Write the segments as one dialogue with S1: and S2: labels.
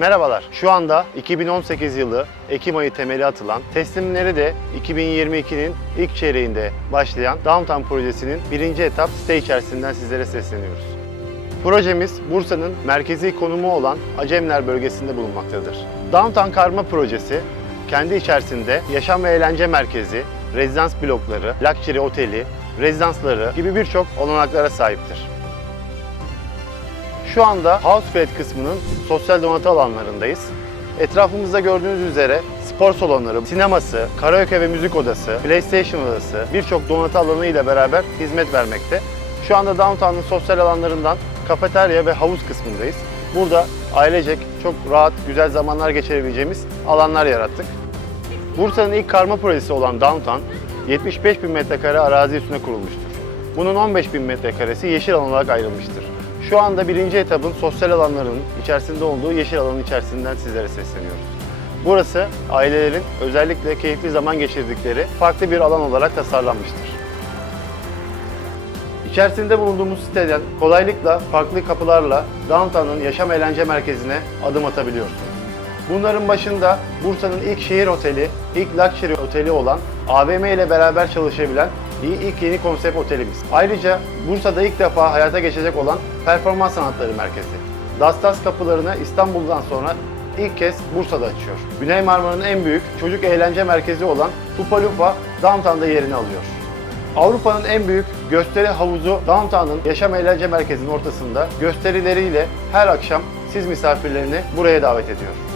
S1: Merhabalar. Şu anda 2018 yılı Ekim ayı temeli atılan, teslimleri de 2022'nin ilk çeyreğinde başlayan Downtown projesinin birinci etap site içerisinden sizlere sesleniyoruz. Projemiz Bursa'nın merkezi konumu olan Acemler bölgesinde bulunmaktadır. Downtown Karma projesi kendi içerisinde yaşam ve eğlence merkezi, rezidans blokları, luxury oteli, rezidansları gibi birçok olanaklara sahiptir. Şu anda Houseflat kısmının sosyal donatı alanlarındayız. Etrafımızda gördüğünüz üzere spor salonları, sineması, karaoke ve müzik odası, PlayStation odası birçok donatı alanı ile beraber hizmet vermekte. Şu anda Downtown'un sosyal alanlarından kafeterya ve havuz kısmındayız. Burada ailecek çok rahat, güzel zamanlar geçirebileceğimiz alanlar yarattık. Bursa'nın ilk karma projesi olan Downtown, 75 bin metrekare arazi üstüne kurulmuştur. Bunun 15 bin metrekaresi yeşil alan olarak ayrılmıştır. Şu anda birinci etabın sosyal alanlarının içerisinde olduğu yeşil alanın içerisinden sizlere sesleniyoruz. Burası ailelerin özellikle keyifli zaman geçirdikleri farklı bir alan olarak tasarlanmıştır. İçerisinde bulunduğumuz siteden kolaylıkla farklı kapılarla Downtown'un yaşam eğlence merkezine adım atabiliyorsunuz. Bunların başında Bursa'nın ilk şehir oteli, ilk luxury oteli olan AVM ile beraber çalışabilen ilk yeni konsept otelimiz. Ayrıca Bursa'da ilk defa hayata geçecek olan Performans Sanatları Merkezi. Dastas kapılarını İstanbul'dan sonra ilk kez Bursa'da açıyor. Güney Marmara'nın en büyük çocuk eğlence merkezi olan Hupa Lupa Downtown'da yerini alıyor. Avrupa'nın en büyük gösteri havuzu Downtown'un yaşam eğlence merkezinin ortasında gösterileriyle her akşam siz misafirlerini buraya davet ediyor.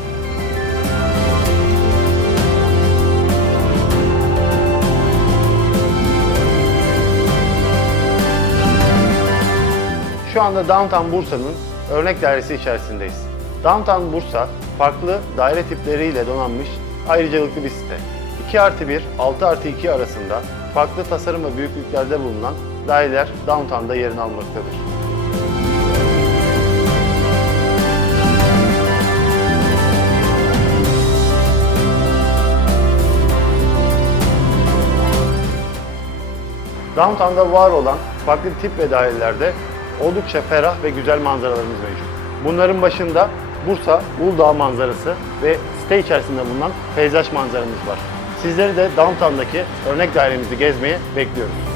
S1: Şu anda Downtown Bursa'nın örnek dairesi içerisindeyiz. Downtown Bursa, farklı daire tipleriyle donanmış ayrıcalıklı bir site. 2 artı 1, 6 artı 2 arasında farklı tasarım ve büyüklüklerde bulunan daireler Downtown'da yerini almaktadır. Downtown'da var olan farklı tip ve dairelerde oldukça ferah ve güzel manzaralarımız mevcut. Bunların başında Bursa Uludağ manzarası ve site içerisinde bulunan peyzaj manzaramız var. Sizleri de Downtown'daki örnek dairemizi gezmeye bekliyoruz.